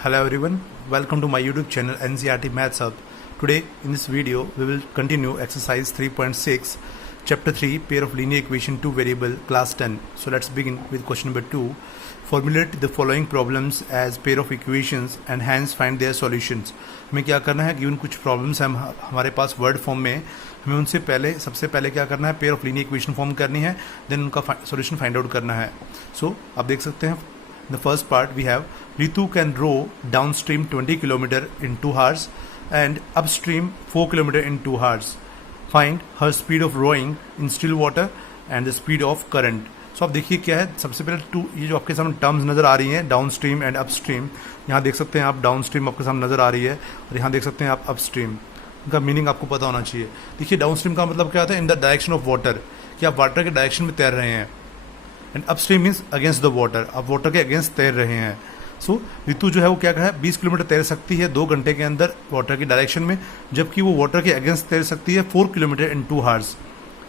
Hello everyone, welcome to my YouTube channel NCERT Maths Hub. Today in this video we will continue exercise 3.6 chapter 3 pair of linear equation 2 variable class 10. So let's begin with question number 2. Formulate the following problems as pair of equations and hence find their solutions. हमें क्या करना है, given कुछ problems हैं हमारे पास word form में, हमें उनसे पहले सबसे पहले क्या करना है, pair of linear equation form करनी है, देन उनका सॉल्यूशन फाइंड आउट करना है. सो आप देख सकते हैं the first part we have Ritu can row downstream 20 km in 2 hours and upstream 4 km in 2 hours. Find her speed of rowing in still water and the speed of current. So आप देखिए क्या है, सबसे पहले to ये जो आपके सामने टर्म्स नज़र आ रही हैं down stream and up stream, यहाँ देख सकते हैं आप डाउन स्ट्रीम आपके सामने नज़र आ रही है और यहाँ देख सकते हैं आप अप स्ट्रीम. इनका मीनिंग आपको पता होना चाहिए. देखिए डाउन स्ट्रीम का मतलब क्या होता है, in the direction of water, कि आप वाटर के डायरेक्शन में तैर रहे हैं. And upstream means against the water, आप वाटर के अगेंस्ट तैर रहे हैं. सो ऋतु जो है वो क्या है, 20 किलोमीटर तैर सकती है 2 घंटे के अंदर वाटर की डायरेक्शन में, जबकि वो वाटर के अगेंस्ट तैर सकती है 4 kilometre in 2 hours.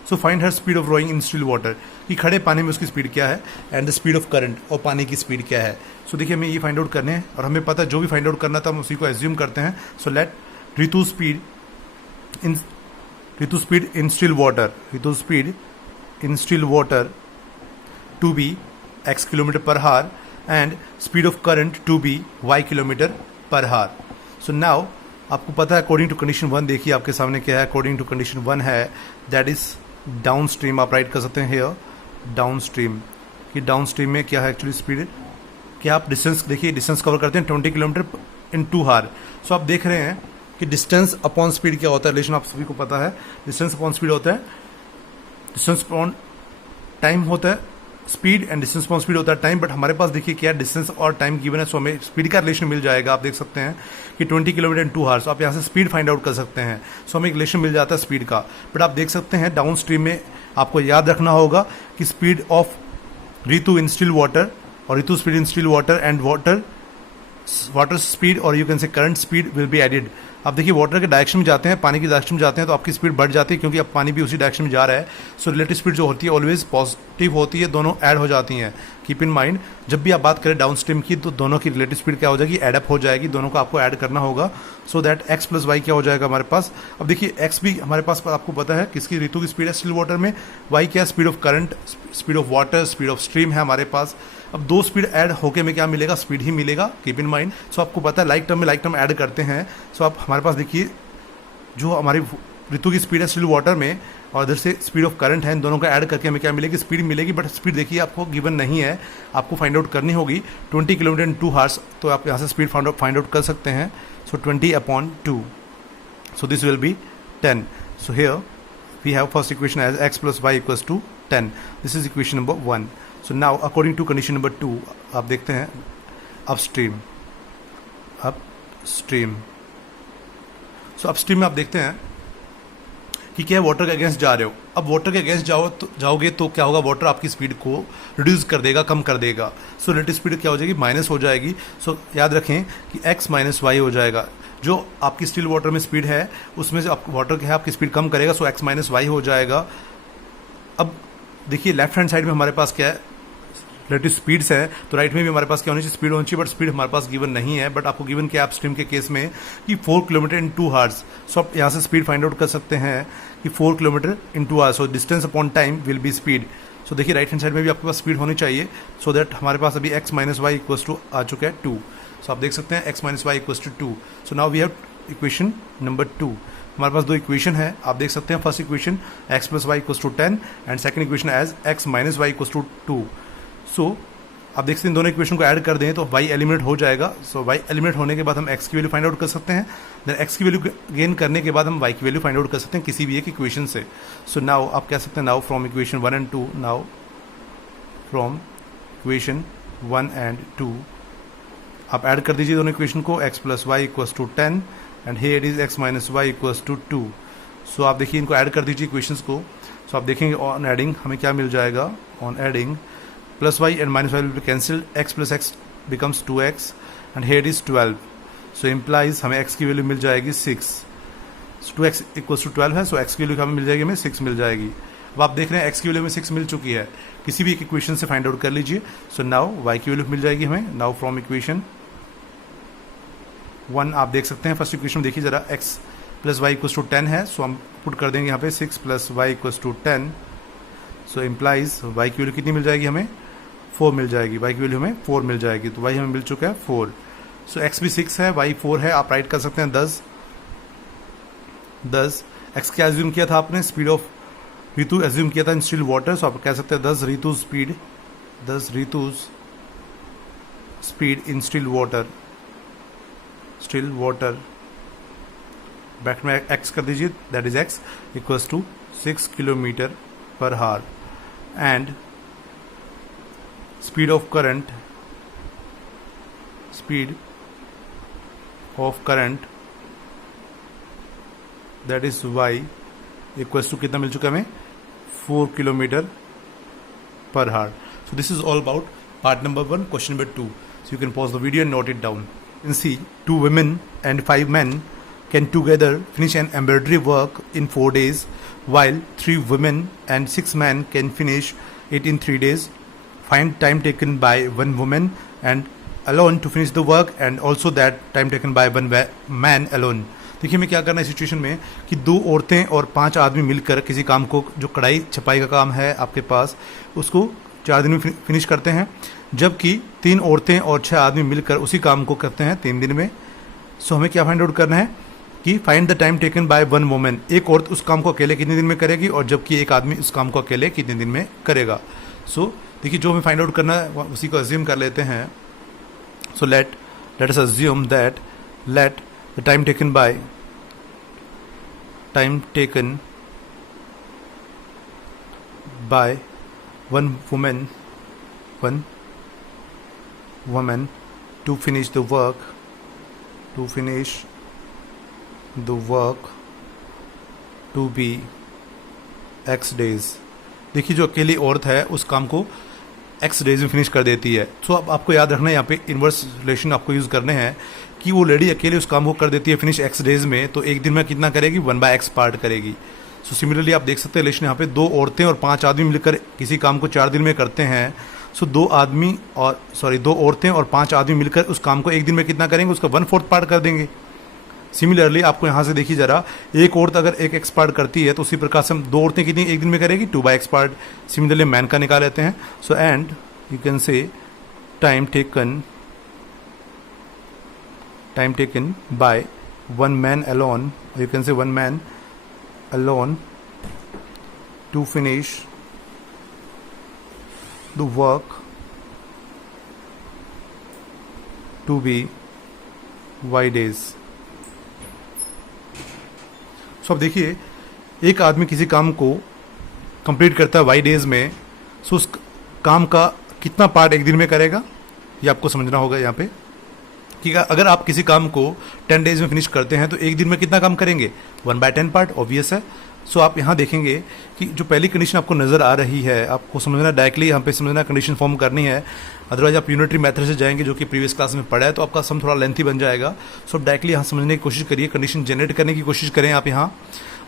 So find her speed of rowing in still water, कि खड़े पानी में उसकी स्पीड क्या है, and the speed of current, और पानी की स्पीड क्या है. सो देखिए हमें ये फाइंड आउट करने हैं और हमें पता है जो भी फाइंड आउट करना था हम उसी को एज्यूम करते हैं. So late Ritu speed in still water to be x kilometer per hour and speed of current to be y kilometer per hour. So now आपको पता है अकॉर्डिंग टू कंडीशन 1, देखिए आपके सामने क्या है, अकॉर्डिंग टू कंडीशन 1 है that is down stream. आप राइट कर सकते हैं हेयर डाउन स्ट्रीम, कि डाउन स्ट्रीम में क्या है एक्चुअली स्पीड, क्या आप डिस्टेंस देखिए, डिस्टेंस कवर करते हैं 20 किलोमीटर इन 2 आवर. सो आप देख रहे हैं कि डिस्टेंस अपॉन स्पीड क्या होता है, रिलेशन आप सभी को पता है. डिस्टेंस अपॉन स्पीड होता है, डिस्टेंस अपॉन टाइम होता है speed, and distance upon speed होता है टाइम. बट हमारे पास देखिए क्या डिस्टेंस और टाइम गिवन है, सो हमें स्पीड का रिलेशन मिल जाएगा. आप देख सकते हैं कि 20 किलोमीटर इन 2 आवर्स, आप यहाँ से स्पीड फाइंड आउट कर सकते हैं. सो हमें एक रिलेशन मिल जाता है स्पीड का. बट आप देख सकते हैं डाउन स्ट्रीम में आपको याद रखना होगा कि स्पीड ऑफ ऋतु इन स्टिल वाटर और ऋतु speed in still water and water speed और you can say current speed will be added. आप देखिए वाटर के डायरेक्शन में जाते हैं, पानी की डायरेक्शन में जाते हैं, तो आपकी स्पीड बढ़ जाती है क्योंकि अब पानी भी उसी डायरेक्शन में जा रहा है. सो रिलेटिव स्पीड जो होती है ऑलवेज पॉजिटिव होती है, दोनों ऐड हो जाती हैं. कीप इन माइंड, जब भी आप बात करें डाउन स्ट्रीम की तो दोनों की रिलेटिव स्पीड क्या हो जाएगी, एडअप हो जाएगी. दोनों को आपको ऐड करना होगा. So that X plus Y क्या हो जाएगा हमारे पास. अब देखिए एक्स भी हमारे पास आपको पता है किसकी, ऋतु की स्पीड है स्टिल वाटर में. वाई क्या है, speed of current, speed of water, speed of stream है हमारे पास. अब दो स्पीड ऐड होके में क्या मिलेगा, स्पीड ही मिलेगा. Keep in mind. सो आपको पता है लाइक टर्म में लाइक टर्म ऐड करते हैं. सो आप हमारे पास देखिए जो हमारी ऋतु की स्पीड है स्टिल वाटर में और इधर से स्पीड ऑफ करंट है, इन दोनों का ऐड करके हमें क्या मिलेगी, स्पीड मिलेगी. बट स्पीड देखिए आपको गिवन नहीं है, आपको फाइंड आउट करनी होगी 20 किलोमीटर इन 2 आवर्स. तो आप यहाँ से स्पीड फाइंड आउट कर सकते हैं. So 20/2, so this will be 10. So here we have first equation as x plus y equals to 10. This is equation number 1. So now according to condition number 2 आप देखते हैं अपस्ट्रीम. सो upstream में आप देखते हैं कि क्या वाटर के अगेंस्ट जा रहे हो. अब वाटर के अगेंस्ट जाओगे तो क्या होगा, वाटर आपकी स्पीड को रिड्यूस कर देगा, कम कर देगा. सो रिलेटिव स्पीड क्या हो जाएगी, माइनस हो जाएगी. सो याद रखें कि x माइनस वाई हो जाएगा. जो आपकी स्टिल वाटर में स्पीड है उसमें से वाटर क्या है आपकी स्पीड कम करेगा, सो x माइनस वाई हो जाएगा. अब देखिए लेफ्ट हैंड साइड में हमारे पास क्या है, रिलेटिव स्पीड्स है, तो राइट में भी हमारे पास क्या होनी चाहिए, स्पीड होनी चाहिए. बट स्पीड हमारे पास गिवन नहीं है. बट आपको गिवन क्या अपस्ट्रीम के केस में कि 4 किलोमीटर इन 2 आवर्स. सो आप यहाँ से स्पीड फाइंड आउट कर सकते हैं कि 4 kilometre in 2 hours. So distance upon time will be speed. So देखिए राइट हैंड साइड में भी आपके पास स्पीड होनी चाहिए. सो दैट हमारे पास अभी x minus Y equals two आ चुका है 2. सो आप देख सकते हैं x minus Y equals to 2. So now we have equation number 2. हमारे पास दो इक्वेशन है, आप देख सकते हैं. First equation x plus Y equals to 10 and second equation as x minus Y equals to 2. So आप देख सकते हैं दोनों इक्वेशन को ऐड कर दें तो y एलिमिनेट हो जाएगा. सो y एलिमिनेट होने के बाद हम x की वैल्यू फाइंड आउट कर सकते हैं. देन x की वैल्यू गेन करने के बाद हम y की वैल्यू फाइंड आउट कर सकते हैं किसी भी एक इक्वेशन से. सो नाउ आप कह सकते हैं now from equation 1 and 2, now from equation 1 and 2 आप ऐड कर दीजिए दोनों इक्वेशन को. x plus Y equals to 10 and here is x minus Y equals to 2. So आप देखिए इनको ऐड कर दीजिए इक्वेशंस को. सो आप देखेंगे ऑन एडिंग हमें क्या मिल जाएगा, on adding plus y and minus y will be cancelled, x plus x becomes 2x and here it is 12. So implies हमें x की वैल्यू मिल जाएगी 6. So 2x equals to 12 है, so x की value हमें मिल जाएगी, हमें 6 मिल जाएगी. अब आप देख रहे हैं x की वैल्यू में 6 मिल चुकी है, किसी भी एक इक्वेशन से फाइंड आउट कर लीजिए. सो नाउ y की वैल्यू मिल जाएगी हमें. नाउ फ्रॉम इक्वेशन 1 आप देख सकते हैं फर्स्ट इक्वेशन देखिए ज़रा, x plus Y equals to 10 है, सो हम पुट कर देंगे यहाँ पे 6 plus Y equals to 10, so implies y की वैल्यू कितनी मिल जाएगी हमें, 4 मिल जाएगी, y की वैल्यू हमें 4 मिल जाएगी, तो y हमें मिल चुका है 4। सो x भी 6 है, y 4 है, आप राइट कर सकते हैं 10। x क्या एज्यूम किया था आपने, स्पीड ऑफ रितु एज्यूम किया था इन स्टिल वाटर, सो आप कह सकते हैं 10 रितु speed in still water, back में x कर दीजिए, that is x equals two 6 kilometre per hour, and speed of current that is y equals two कितना मिल चुका है हमें, 4 kilometre per hour. So this is all about part number 1, question number 2. So you can pause the video and note it down. You can see 2 women and 5 men can together finish an embroidery work in 4 days, while 3 women and 6 men can finish it in 3 days. Find time taken by 1 woman and alone to finish the work, and also that time taken by 1 man alone. देखिए हमें क्या करना है situation में कि 2 औरतें और 5 आदमी मिलकर किसी काम को, जो कढ़ाई छपाई का काम है आपके पास, उसको 4 दिन में फिनिश करते हैं, जबकि 3 औरतें और 6 आदमी मिलकर उसी काम को करते हैं 3 दिन में। सो हमें क्या फाइंड आउट करना है कि find the time taken by 1 woman, एक औरत उस काम को अकेले कितने दिन में करेगी और जबकि एक आदमी उस काम को अकेले कितने दिन में करेगा। सो देखिए जो हमें फाइंड आउट करना है उसी को अज्यूम कर लेते हैं। So let us assume that let the time taken by 1 woman to finish the work to be x days। देखिए जो अकेली औरत है उस काम को x डेज में फिनिश कर देती है। सो अब आपको याद रखना है यहाँ पे इन्वर्स रिलेशन आपको यूज़ करने हैं कि वो लेडी अकेले उस काम को कर देती है फिनिश x डेज में, तो एक दिन में कितना करेगी, 1/x पार्ट करेगी। सो सिमिलरली आप देख सकते हैं रिलेशन यहाँ पे 2 औरतें और 5 आदमी मिलकर किसी काम को 4 दिन में करते हैं। सो 2 औरतें और 5 आदमी मिलकर उस काम को एक दिन में कितना करेंगे, उसका 1/4 पार्ट कर देंगे। सिमिलरली आपको यहाँ से देखिए ज़रा, एक औरत अगर 1x पार्ट करती है तो उसी प्रकार से हम 2 औरतें कितनी एक दिन में करेगी, 2/x पार्ट। सिमिलरली मैन का निकाल लेते हैं। सो एंड यू कैन से time taken by 1 man alone, you can say 1 man alone to finish the work to be y days। सो अब देखिए एक आदमी किसी काम को कंप्लीट करता है y डेज में, सो उस काम का कितना पार्ट एक दिन में करेगा ये आपको समझना होगा यहाँ पे कि अगर आप किसी काम को 10 डेज में फिनिश करते हैं तो एक दिन में कितना काम करेंगे, 1/10 पार्ट, ऑब्वियस है। सो आप यहाँ देखेंगे कि जो पहली कंडीशन आपको नज़र आ रही है आपको समझना डायरेक्टली यहाँ पे समझना, कंडीशन फॉर्म करनी है, अदरवाइज आप यूनिटरी मेथड से जाएंगे जो कि प्रीवियस क्लास में पढ़ा है तो आपका सम थोड़ा लेंथी बन जाएगा। सो आप डायरेक्टली यहाँ समझने की कोशिश करिए, कंडीशन जनरेट करने की कोशिश करें। आप यहाँ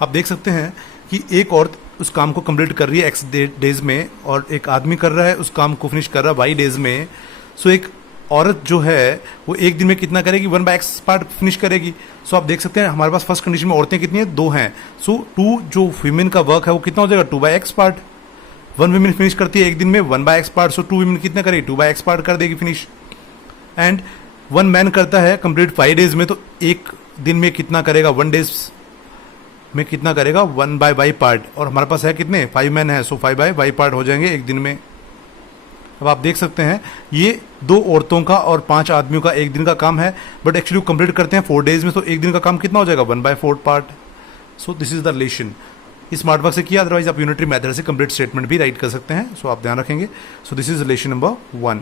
आप देख सकते हैं कि एक औरत उस काम को कंप्लीट कर रही है x डेज में और एक आदमी कर रहा है उस काम को फिनिश कर रहा है y डेज में। सो एक औरत जो है वो एक दिन में कितना करेगी, 1/x पार्ट फिनिश करेगी। सो आप देख सकते हैं हमारे पास फर्स्ट कंडीशन में औरतें कितनी है, 2 हैं। सो 2 जो वीमेन का वर्क है वो कितना हो जाएगा, 2/x पार्ट। 1 वीमेन फिनिश करती है एक दिन में 1/x पार्ट, सो 2 वीमेन कितना करेगी, 2/x पार्ट कर देगी फिनिश। एंड 1 मैन करता है कंप्लीट 5 डेज में, तो एक दिन में कितना करेगा, 1 डेज में कितना करेगा, 1/y पार्ट। और हमारे पास है कितने, 5 मैन है, सो 5/y पार्ट हो जाएंगे एक दिन में। अब आप देख सकते हैं ये 2 औरतों का और 5 आदमियों का एक दिन का काम है, बट एक्चुअली कंप्लीट करते हैं 4 डेज में, तो एक दिन का काम कितना हो जाएगा, 1/4 part. So this is the relation. Smart work से किया, अदरवाइज आप यूनिटरी मेथड से कंप्लीट स्टेटमेंट भी राइट कर सकते हैं। सो आप ध्यान रखेंगे। So this is relation number 1।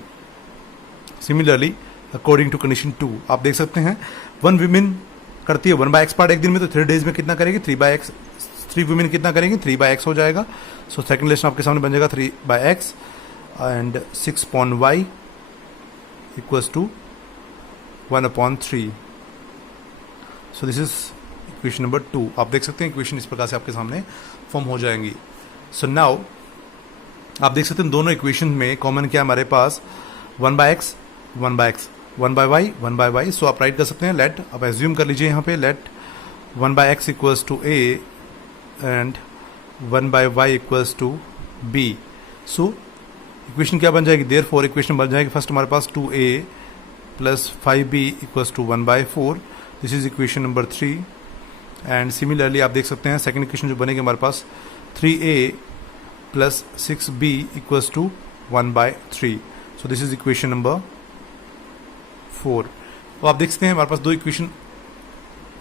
Similarly according to condition 2 आप देख सकते हैं 1 वीमेन करती है 1/x पार्ट एक दिन में, तो 3 डेज में कितना करेगी, 3/x। 3 वीमेन कितना करेंगे, 3/x हो जाएगा। सो सेकंड रिलेशन आपके सामने बन जाएगा 3/x and 6/y equals to 1/3। So this is equation number 2। आप देख सकते हैं इक्वेशन इस प्रकार से आपके सामने फॉर्म हो जाएंगी। सो नाउ आप देख सकते हैं दोनों इक्वेशन में कॉमन क्या है हमारे पास, 1/x 1 by Y 1 by Y. So आप राइट कर सकते हैं लेट, अब एज्यूम कर लीजिए यहाँ पे let 1 by x equals to a and 1 by y equals to b. So equation क्या बन जाएगी, देयरफॉर इक्वेशन बन जाएगी फर्स्ट हमारे पास 2a plus 5b equals to 1 by 4। This is equation number 3। And similarly आप देख सकते हैं सेकंड इक्वेशन जो बनेगी हमारे पास 3a plus 6b equals to 1 by 3। So this is equation number 4। तो आप देख सकते हैं हमारे पास दो इक्वेशन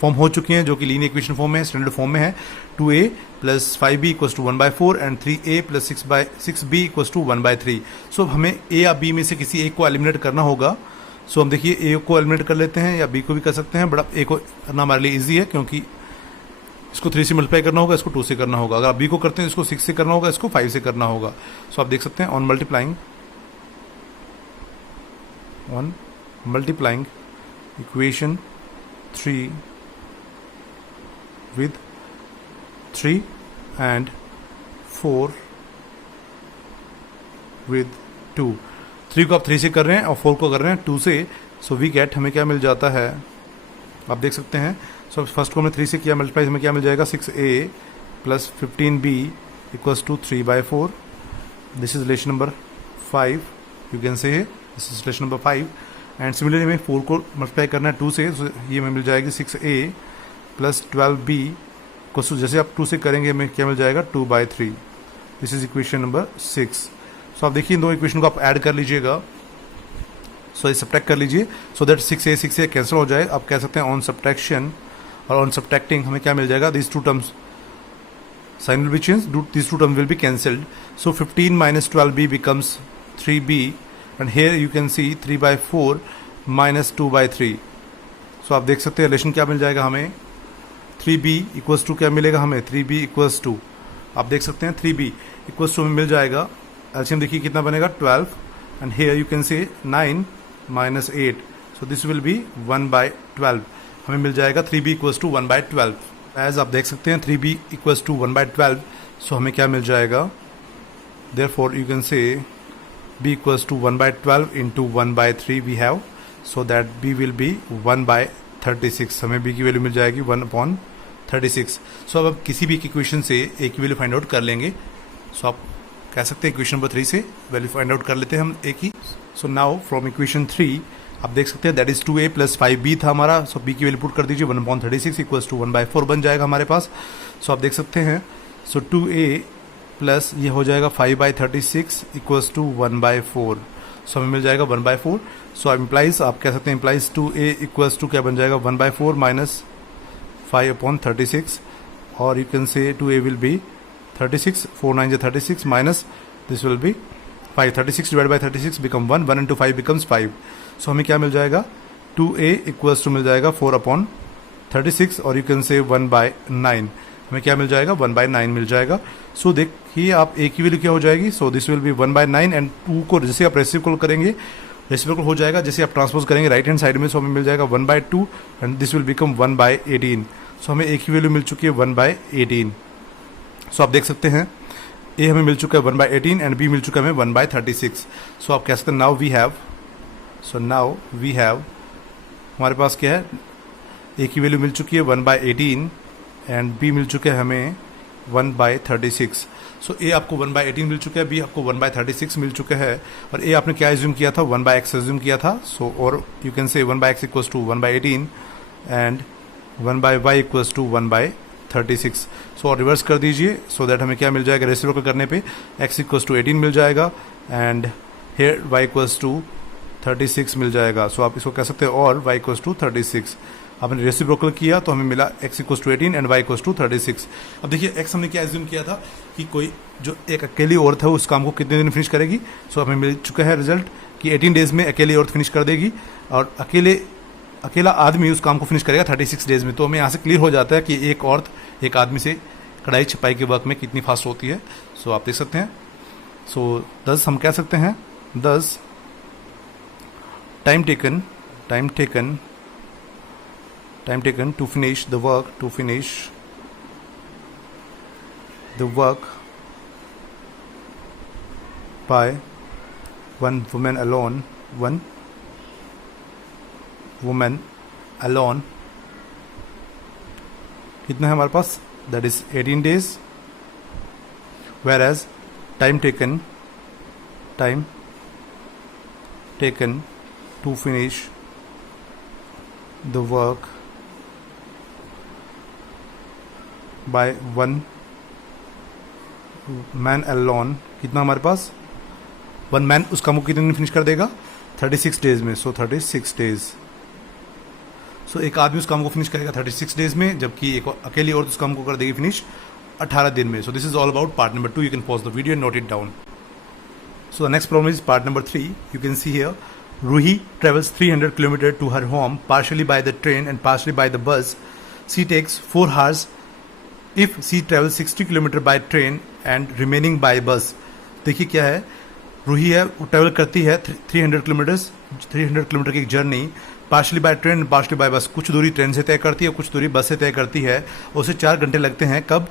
फॉर्म हो चुकी हैं जो कि लीनियर इक्वेशन फॉर्म में है, स्टैंडर्ड फॉर्म में है। 2a plus 5b equals to 1 by 4 and 3a plus 6b equals to 1 by 3। So हमें a या b में से किसी एक को एलिमिनेट करना होगा। सो हम देखिए a को एलिमिनेट कर लेते हैं या b को भी कर सकते हैं, बट अब a को करना हमारे लिए ईजी है क्योंकि इसको 3 से मल्टीप्लाई करना होगा, इसको 2 से करना होगा। अगर आप b को करते हैं इसको 6 से करना होगा, इसको 5 से करना होगा। सो आप देख सकते हैं on multiplying equation 3 with 3 and 4 with 2। 3 को आप 3 से कर रहे हैं और 4 को कर रहे हैं 2 से। सो वी गेट, हमें क्या मिल जाता है आप देख सकते हैं। सो फर्स्ट को हमने 3 से किया मल्टीप्लाई, हमें क्या मिल जाएगा 6a plus 15b equals to 3 by 4। This is relation number 5, you can say this is relation number 5। And similarly हमें 4 को मल्टीप्लाई करना है 2 से, so ये हमें मिल जाएगी 6a प्लस 12b को जैसे आप 2 से करेंगे हमें क्या मिल जाएगा 2 by 3। This is equation number 6। So आप देखिए इन दो इक्वेशन को आप ऐड कर लीजिएगा, सो सब्ट्रैक्ट कर लीजिए सो दैट 6a कैंसिल हो जाए। आप कह सकते हैं ऑन सब्ट्रैक्शन और ऑन सब्ट्रैक्टिंग हमें क्या मिल जाएगा, this two terms sign will be change, this two term will be cancelled. So 15 minus 12b becomes 3b and here you can see 3 by 4 minus 2 by 3। So आप देख सकते हैं relation क्या मिल जाएगा हमें, 3b इक्वल्स टू क्या मिलेगा हमें, 3b इक्वल्स टू आप देख सकते हैं 3b इक्वल्स टू हमें मिल जाएगा। एलसीएम देखिए कितना बनेगा 12 and here you can say 9 minus 8। So this will be 1 by 12। हमें मिल जाएगा 3b equals to 1 by 12। As आप देख सकते हैं 3b इक्वल्स टू 1 बाय 12। सो हमें क्या मिल जाएगा, therefore you can say b equals to 1 by 12 into 1 by 3 we have, so that b will be 1 by 36। हमें b की वैल्यू मिल जाएगी 1/36। सो अब आप किसी भी इक्वेशन से a की वैल्यू फाइंड आउट कर लेंगे। सो आप कह सकते हैं इक्वेशन नंबर 3 से वैल्यू फाइंड आउट कर लेते हैं हम a की। सो नाउ फ्रॉम इक्वेशन 3 आप देख सकते हैं that is 2a plus 5b था हमारा। सो b की वैल्यू पुट कर दीजिए 1/36 इक्वल्स टू 1/4 बन जाएगा हमारे पास। सो आप देख सकते हैं सो 2a प्लस ये हो जाएगा 5/36 इक्वल्स टू 1/4। सो हमें मिल जाएगा 1/4। सो इम्प्लाइज आप कह सकते हैं इम्प्लाइज 2a इक्वल्स टू क्या बन जाएगा 1/4 माइनस 5/36 और यू कैन से 2a will be 36, 4 9 36 minus this will be 5, 36 divided by 36 become 1 into 5 becomes 5। सो हमें क्या मिल जाएगा 2a इक्वल्स टू मिल जाएगा 4/36 और यू कैन से 1/9। हमें क्या मिल जाएगा 1/9 मिल जाएगा। सो देखिए आप a की वैल्यू क्या हो जाएगी, सो दिस विल बी 1/9 एंड 2 को जैसे आप रेसिप्रोकल करेंगे रेसिप्रोकल हो जाएगा, जैसे आप ट्रांसपोज करेंगे राइट हैंड साइड में। सो हमें मिल जाएगा 1/2 एंड दिस विल बिकम 1/18। सो हमें a की वैल्यू मिल चुकी है 1/18। सो आप देख सकते हैं a हमें मिल चुका है 1/18 एंड b मिल चुका है हमें 1/36। सो आप कह सकते हैं नाउ वी हैव हमारे पास क्या है, a की वैल्यू मिल चुकी है 1/18 एंड b मिल चुका है हमें 1/36। सो a आपको 1/18 मिल चुका है, b आपको 1/36 मिल चुका है और a आपने क्या एज्यूम किया था 1/x एज्यूम किया था। सो और you can say 1/x equals to 1/18 and 1/y equals to 1/36। So और रिवर्स कर दीजिए सो दैट हमें क्या मिल जाएगा, रेसिप्रोकल करने पे x इक्वल्स टू 18 मिल जाएगा and here y equals to 36 मिल जाएगा। सो आप इसको कह सकते हैं और y इक्वल्स टू 36। आपने रेसिप्रोकल किया तो हमें मिला x equals to 18 and y equals to 36। अब देखिए x हमने क्या एज्यूम किया था कि कोई जो एक अकेली औरत है उस काम को कितने दिन फिनिश करेगी। सो हमें मिल चुका है रिजल्ट कि 18 डेज में अकेली औरत फिनिश कर देगी और अकेला आदमी उस काम को फिनिश करेगा 36 डेज में। तो हमें यहाँ से क्लियर हो जाता है कि एक औरत एक आदमी से कढ़ाई छपाई के वर्क में कितनी फास्ट होती है। सो आप देख सकते हैं। सो 10 हम कह सकते हैं 10 time taken to finish the work by one women alone, women alone कितना है हमारे पास, that is 18 days, whereas time taken to finish the work by one man alone कितना हमारे पास, वन मैन उस काम को कितने दिन फिनिश कर देगा, 36 days में, सो 36 days। सो एक आदमी उस काम को फिनिश करेगा 36 days में, जबकि एक अकेली औरत उस काम को कर देगी फिनिश 18 दिन में। सो this is all about part number 2। You can pause the video and note it down. So the next problem is part number 3। You can see here Ruhi travels 300 km to her home, partially by the train and partially by the bus. She takes 4 hours if she travels 60 km by train and remaining by bus. देखिए क्या है, रूही है वो travel करती है 300 kilometre की एक journey, partly by train partly by bus. कुछ दूरी ट्रेन से तय करती है, कुछ दूरी बस से तय करती है। उसे 4 घंटे लगते हैं। कब,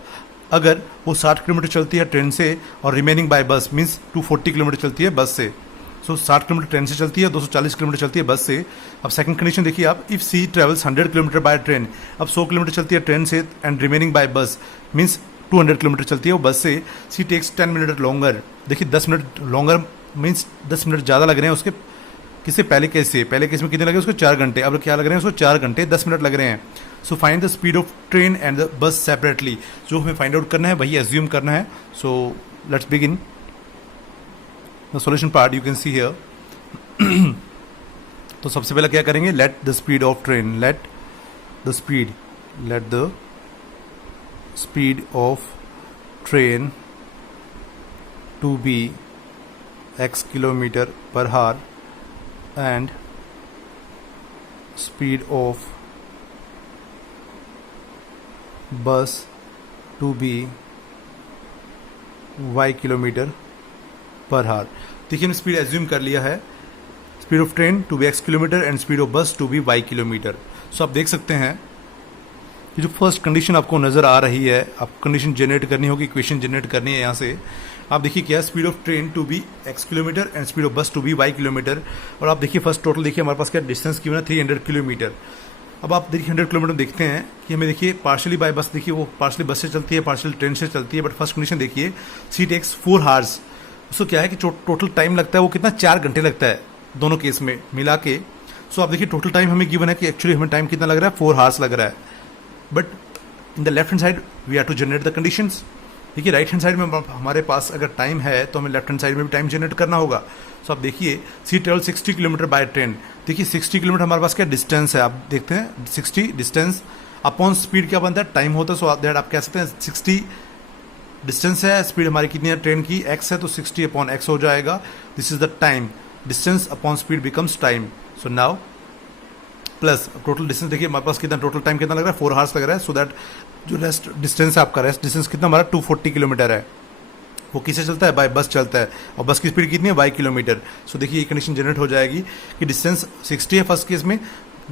अगर वो 60 किलोमीटर चलती है ट्रेन से और remaining by bus means 240 kilometre चलती है बस से। सो 60 किलोमीटर ट्रेन से चलती है, 240 किलोमीटर चलती है बस से। अब सेकंड कंडीशन देखिए आप, if she travels 100 kilometre by train, अब 100 किलोमीटर चलती है ट्रेन से and remaining by bus means 200 kilometre चलती है वो बस से। सी टेक्स 10 मिनट लॉन्गर, देखिए 10 मिनट लॉन्गर मीन्स 10 मिनट ज़्यादा लग रहे हैं उसके, किससे, पहले केस से। पहले केस में कितने लगे उसको, 4 घंटे। अब क्या लग रहे हैं उसको, 4 घंटे 10 मिनट लग रहे हैं। So find the speed of train and the bus separately. जो हमें फाइंड आउट करना है वही एज्यूम करना है। So let's begin the solution part. You can see here तो सबसे पहले क्या करेंगे, let the speed of train, let the speed of train to be x kilometre per hour and speed of bus to be y kilometre per hour. देखिए हमने speed assume कर लिया है, speed of train to be x kilometre and speed of bus to be y kilometre. So आप देख सकते हैं कि जो फर्स्ट कंडीशन आपको नज़र आ रही है, आपको कंडीशन जनरेट करनी होगी, इक्वेशन जनरेट करनी है। यहाँ से आप देखिए क्या, speed of train to be x kilometre and speed of bus to be y kilometre. और आप देखिए फर्स्ट टोटल देखिए हमारे पास क्या डिस्टेंस की है, 300 किलोमीटर। अब आप देखिए 100 किलोमीटर देखते हैं कि हमें देखिए पार्शली बाय बस, देखिए वो पार्शली बस से चलती है, पार्शली ट्रेन से चलती है। बट फर्स्ट कंडीशन देखिए, सी टेक्स 4 hours। उसको क्या है कि टोटल टाइम लगता है वो कितना, 4 घंटे लगता है दोनों केस में मिला के। सो आप देखिए टोटल टाइम हमें गिवन है कि एक्चुअली हमें टाइम कितना लग रहा है, 4 hours लग रहा है। But in the left hand side we have to generate the conditions. देखिए राइट हैंड साइड में हमारे पास अगर टाइम है तो हमें लेफ्ट हैंड साइड में भी टाइम जनरेट करना होगा। सो आप देखिए सी ट्रेवल 60 किलोमीटर बाय ट्रेन। देखिए 60 किलोमीटर हमारे पास क्या डिस्टेंस है, आप देखते हैं 60 डिस्टेंस अपॉन स्पीड क्या बनता है, टाइम होता है। सो दैट आप कह सकते हैं 60 डिस्टेंस है, स्पीड हमारी कितनी है ट्रेन की, x है, तो 60 अपॉन x हो जाएगा। This is the time, distance upon speed becomes time. So now plus total distance, देखिए हमारे पास कितना टोटल टाइम कितना लग रहा है, 4 hours लग रहा है। सो दैट जो रेस्ट डिस्टेंस है आपका, रेस्ट डिस्टेंस कितना हमारा 240 किलोमीटर है। वो किससे चलता है, बाय बस चलता है, और बस की स्पीड कितनी है, y किलोमीटर। सो देखिए ये कंडीशन जनरेट हो जाएगी कि डिस्टेंस 60 है फर्स्ट केस में,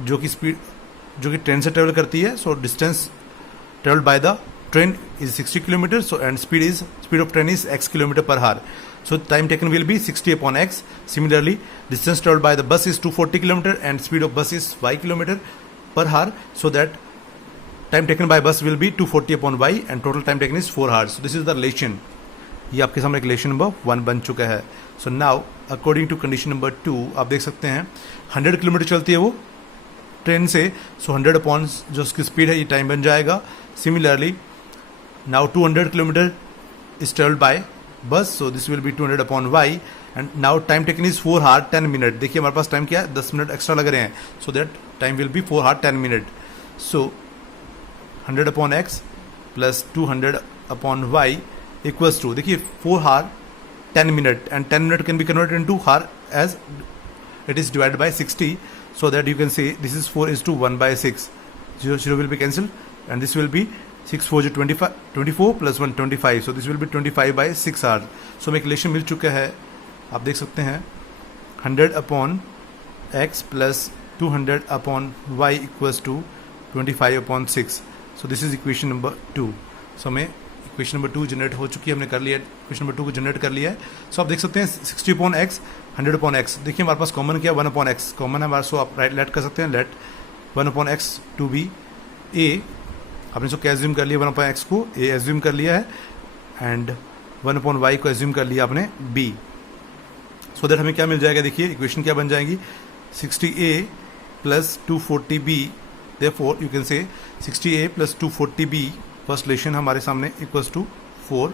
जो कि स्पीड जो कि ट्रेन से ट्रेवल करती है। So distance travelled by the train is 60 kilometers, so and speed of train is x kilometer per hour. So time taken will be 60 upon x. Similarly, distance traveled by the bus is 240 kilometer and speed of bus is y kilometer per hour. So that time taken by bus will be 240 upon y and total time taken is 4 hours. So this is the relation. ये आपके सामने एक relation number 1 बन चुका है। So now according to condition number 2 आप देख सकते हैं 100 किलोमीटर चलती है वो ट्रेन से। So 100 upon जो उसकी स्पीड है ये टाइम बन जाएगा। Similarly now 200 kilometer is traveled by bus, so this will be 200 upon y and now time taken is 4 hour 10 minute। देखिए हमारे पास टाइम क्या है, 10 मिनट एक्स्ट्रा लग रहे हैं। so that time will be 4 hour 10 minute। so 100 upon x plus 200 upon y equals to, देखिए 4 hour 10 minute and 10 minute can be converted into hour as it is divided by 60, so that you can say this is 4 is to 1 by 6, 0 will be cancelled and this will be 6 4 24 plus 1 25, so this will be 25 by 6 hours। so हमें relation मिल चुका है, आप देख सकते हैं 100 upon x plus 200 upon y equals to 25 upon 6। so this is equation number 2। so हमें equation number 2 generate हो चुकी है, हमने कर लिया, इक्वेशन नंबर 2 को जनरेट कर लिया है। सो आप देख सकते हैं 60/x 100/x, देखिए हमारे पास कॉमन क्या है, 1/x कॉमन है हमारे, सो आप राइट लेट कर सकते हैं, late 1/x to be a, आपने इसको क्या एज्यूम कर लिया, 1/x को a एज्यूम कर लिया है, एंड 1/y को एज्यूम कर लिया आपने b, सो दैट हमें क्या मिल जाएगा, देखिए इक्वेशन क्या बन जाएगी, 60a plus 240b, therefore you can से 60a plus 240b, first relation हमारे सामने equals to 4,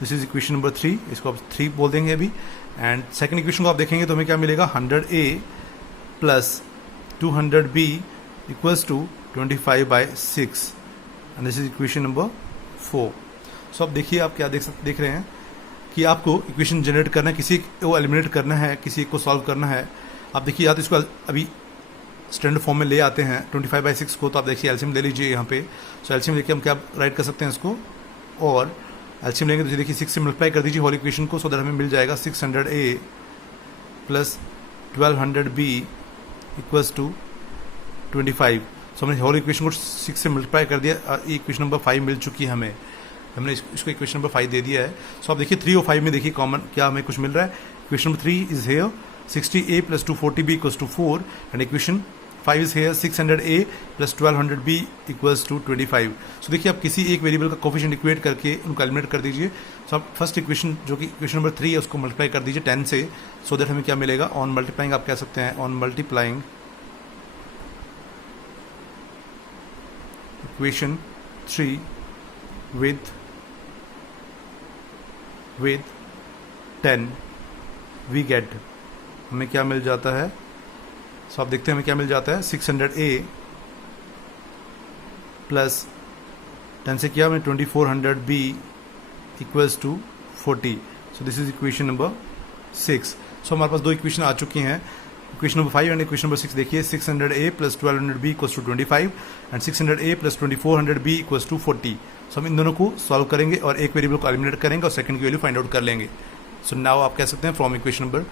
this is equation number 3, इसको आप 3 बोल देंगे अभी। एंड सेकंड इक्वेशन को आप देखेंगे तो हमें क्या मिलेगा, 100a plus 200b equals to 25/6, and this is equation number 4। So अब देखिए आप क्या देख रहे हैं कि आपको इक्वेशन जनरेट करना है, किसी को एलिमिनेट करना है, किसी को सॉल्व करना है। आप देखिए या तो इसको अभी स्टैंडर्ड फॉर्म में ले आते हैं 25/6 को, तो आप देखिए एलसीएम ले लीजिए यहाँ पे, सो एलसीएम लेके हम क्या राइट कर सकते हैं इसको, और एलसीएम लेंगे तो देखिए 6 से मल्टीप्लाई कर दीजिए होल इक्वेशन को, सो दैट हमें मिल जाएगा 600a plus 1200b equals to 25। सो हमने होल इक्वेशन को 6 से मल्टीप्लाई कर दिया, इक्वेशन नंबर 5 मिल चुकी है हमें, हमने इसको इक्वेशन नंबर 5 दे दिया है। सो आप देखिए 3 और 5 में देखिए कॉमन क्या हमें कुछ मिल रहा है, equation number 3 is here 60a plus 240b equals to 4, and equation 5 is here 600a plus 1200b equals to 25। So देखिए आप किसी एक वेरिएबल का कोफिशिएंट इक्वेट करके उनको एलिमिनेट कर दीजिए। सो आप फर्स्ट इक्वेशन जो कि इक्वेशन नंबर 3 है उसको मल्टीप्लाई कर दीजिए 10 से, सो दैट हमें क्या मिलेगा, ऑन मल्टीप्लाइंग आप कह सकते हैं, on multiplying equation 3 with 10 we get, हमें क्या मिल जाता है, सो आप देखते हैं हमें क्या मिल जाता है, 600a प्लस 10 से किया हमें 2400b equals to 40, so this is equation number 6। So हमारे पास दो इक्वेशन आ चुकी हैं, equation number 5 and equation number 6। देखिए 600a plus 1200b equals to 25 and 600a plus 2400b equals to 40। So हम इन दोनों को सॉल्व करेंगे और एक वेरिएबल को एलिमिनेट करेंगे और सेकंड की वैल्यू फाइंड आउट कर लेंगे। सो नाउ आप कह सकते हैं from equation number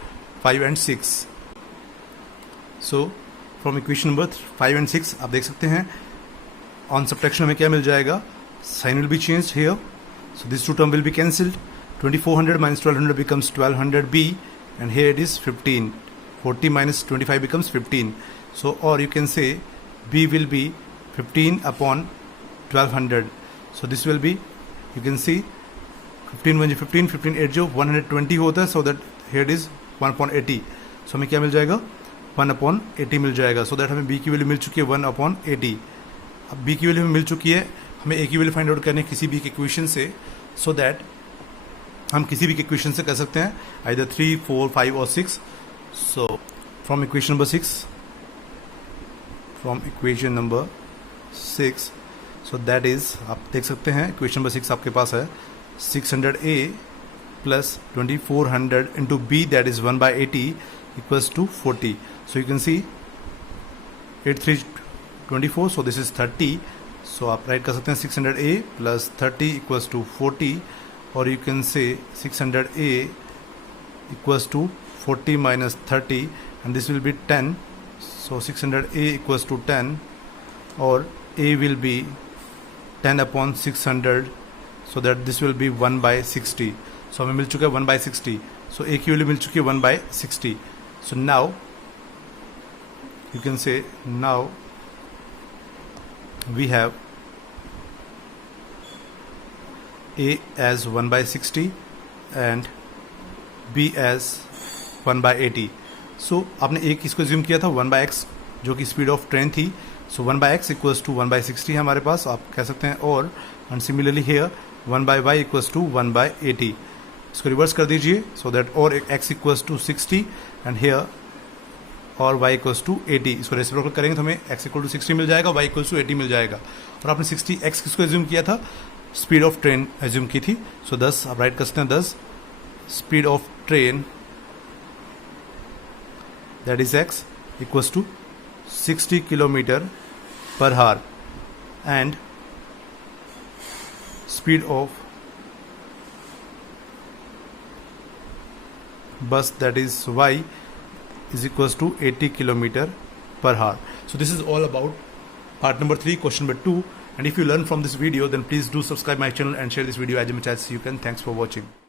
5 and 6। So from equation number 5 and 6 आप देख सकते हैं ऑन सब्ट्रैक्शन हमें क्या मिल जाएगा, sign will be changed here, so this two term will be cancelled, 2400 minus 1200 becomes 1200b, and here it is 15, 40 minus 25 becomes 15. So or you can say b will be 15 upon 1200. So this will be, you can see 15 1 15, 15 8 जो 120 होता है, so that here it is 1/80. so हमें क्या मिल जाएगा, 1/80 मिल जाएगा, so that हमें b की वैल्यू मिल चुकी है 1/80। अब b की वैल्यू हमें मिल चुकी है, हमें a की वैल्यू फाइंड आउट करनी है किसी b के इक्वेशन से, so that हम किसी भी इक्वेशन से कर सकते हैं आइदर 3 4 5 और 6। So from equation number 6, from equation number 6, so that is आप देख सकते हैं इक्वेशन नंबर 6 आपके पास है 600a plus 2400 into b, that is 1/80 equals to 40। So you can see 8 3 24, so this is 30। So आप राइट कर सकते हैं 600a plus 30 equals to 40, or you can say 600a equals to 40 minus 30, and this will be 10, so 600a equals to 10, or a will be 10 upon 600, so that this will be 1/60। so हमें मिल चुका है 1/60, so a की value मिल चुकी है 1/60। so now you can say now we have a as 1/60 and b as 1/80। सो आपने एक इसको ज्यूम किया था 1/x जो कि स्पीड ऑफ ट्रेन थी, सो 1/x इक्वल्स टू 1/60 हमारे पास, आप कह सकते हैं, और and similarly here 1/y equals to 1/80। इसको रिवर्स कर दीजिए, सो दैट और x equals to 60 and here और y इक्वल्स टू 80। इसको रेसिप्रोकल करेंगे तो हमें x इक्वल टू 60 मिल जाएगा, y इक्वल्स टू 80 मिल जाएगा। और आपने 60x किसको एज्यूम किया था, स्पीड ऑफ ट्रेन एज्यूम की थी, सो 10 आप राइट कर सकते हैं 10 speed of train that is x equals to 60 kilometre per hour, and speed of bus that is y is equals to 80 kilometer per hour. So this is all about part number 3, question number 2. And if you learn from this video, then please do subscribe my channel and share this video as much as you can. Thanks for watching.